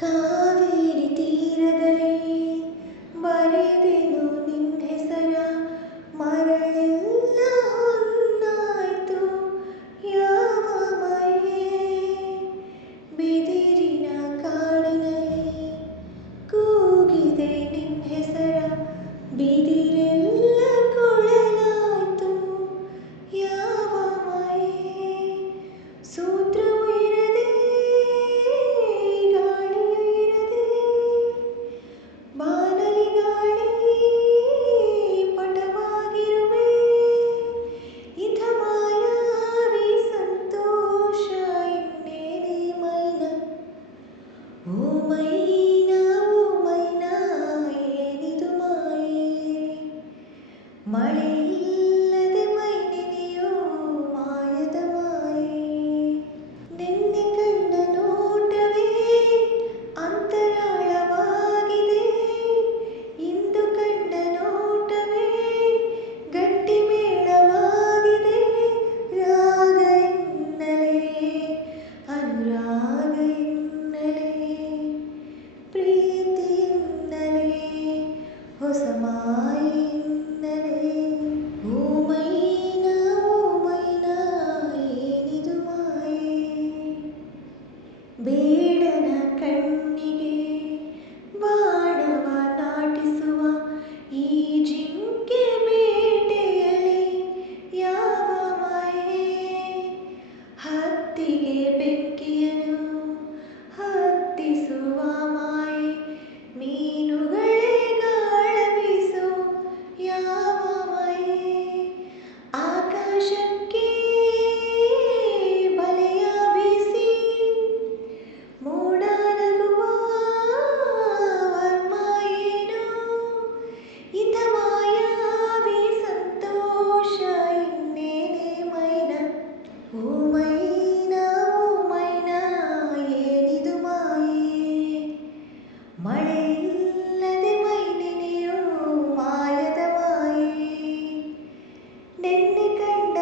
ಕಾವೇರಿ ತೀರದಲ್ಲಿ ಬರೆದೆನು ನಿನ್ನ ಹೆಸರ, ಮರಳೆಲ್ಲ ಹೊನ್ನಾಯ್ತು ಯಾವ ಮಳೆ. ಬಿದಿರಿನ ಕಾಡಿನಲ್ಲಿ ಕೂಗಿದೆ ನಿನ್ನ ಹೆಸರ, ಬಿದಿರೆಲ್ಲ ಕೊಳಲಾಯ್ತು ಯಾವ ಮಳೆ. ಸೂತ್ರವು ಇರದೆ ಗಾಳಿಯು ಇರದೆ, ಬಾನಲಿ ಗಾಳಿ ಪಟವಾಗಿರುವೆ. ಇಥ ಮಾಯಾವಿ ಸಂತೋಷ ಇನ್ನೇನೆ ಮೈನ. ಓ ಮೈನಾ ಓ ಮೈನಾ ಏನಿದು ಮಾಯೆ. ಮಳೆಯಿಲ್ಲದೆ ಮೈ ನೆನೆಯೋ ಮಾಯದ ಮಾಯೆ. ನಿನ್ನೆ ಕಂಡ ನೋಟವೇ ಅಂತರಾಳವಾಗಿದೆ, ಇಂದು ಕಂಡ ನೋಟವೇ ಗಟ್ಟಿ ಮೇಳವಾಗಿದೆ. ರಾಗ ಎನ್ನಲೇ ಅನುರಾಗ ಎನ್ನಲೇ ಪ್ರೀತಿ ಎನ್ನಲೇ ಹೊಸ ಮಾಯೆ ಎನ್ನಲೇ. ಓ ಮೈನಾ ಏನಿದು ಮಾಯೆ. ಬೇಡನ ಕಣ್ಣಿಗೆ ಬಾಣವ ನಾಟಿಸುವ ಈ ಜಿಂಕೆ ಬೇಟೆಯಲಿ ಯಾವ ಮಾಯೆ. ಹತ್ತಿಗೆ ಬೆಂಕಿಯನ್ನು ಹತ್ತಿಸುವ ಮಾಯೆ, ಮೀನುಗಳೇ ಗಾಳ ಬೀಸೋ ಯಾವ ಮಾಯೆ. ಆಕಾಶಕ್ಕೆ ಬಲೆಯ ಬೀಸಿ ಮೋಡ ನಗುವ ವರ್ಮ ಏನು. ಇಥ ಮಾಯಾವಿ ಸಂತೋಷ ಇನ್ನೇನೆ ಮೈನ. ಓ ಮೈನಾ ಏನಿದು ಮಾಯೆ. ಮಳೆಯಿಲ್ಲದೆ ಮೈ ನೆನೆಯೋ ಮಾಯದ ಮಾಯೆ. ನಿನ್ನೆ ಕಂಡ